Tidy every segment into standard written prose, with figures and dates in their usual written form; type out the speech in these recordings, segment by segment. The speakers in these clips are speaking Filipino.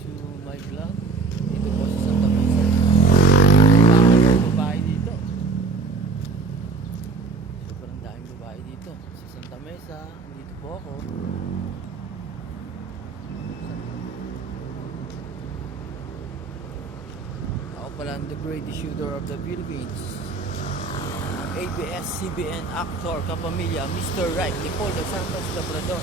to my vlog. Dito po sa Santa Mesa. Daming babae dito. Sobrang daming babae dito sa Santa Mesa. Dito po ako. Ako pala ang the greatest shooter of the Philippines. ABS-CBN actor kapamilya Mr. Right Leopoldo Santos Labrador.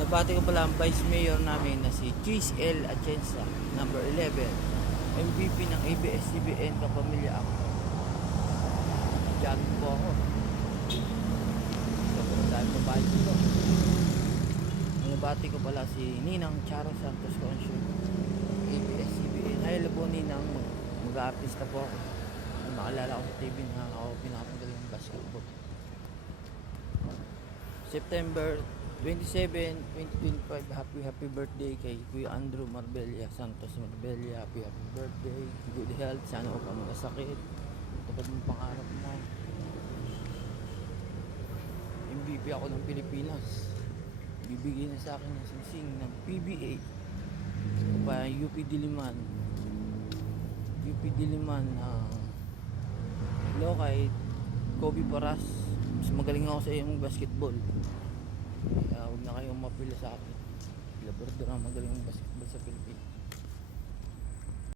Nabati ko pala ang Vice Mayor namin na si Chris L. Atienza, number 11, MVP ng ABS-CBN kapamilya actor. Jogging po ako. Sobrang dahil babae dito. Nabati ko pala si Ninang Charo Santos Consul, ABS-CBN. Ay, labo Ninang, mag-artista po ako. Nakalala ko sa TV na ako pinakapagaling ng basketball. September 27, 2025, happy birthday kay Kuya Andrew Marbella Santos Marbella. Happy birthday, good health, sana huwag ka magkasakit, tapos mong pangarap mo. MVP ako ng Pilipinas, bibigyan na sa akin ng singsing ng PBA pa UP Diliman Lokay Kobe Paras. Mas magaling ako sa iyong basketball, kaya huwag na kayong mapila sa akin. Labrador ang magaling basketball sa Pilipinas.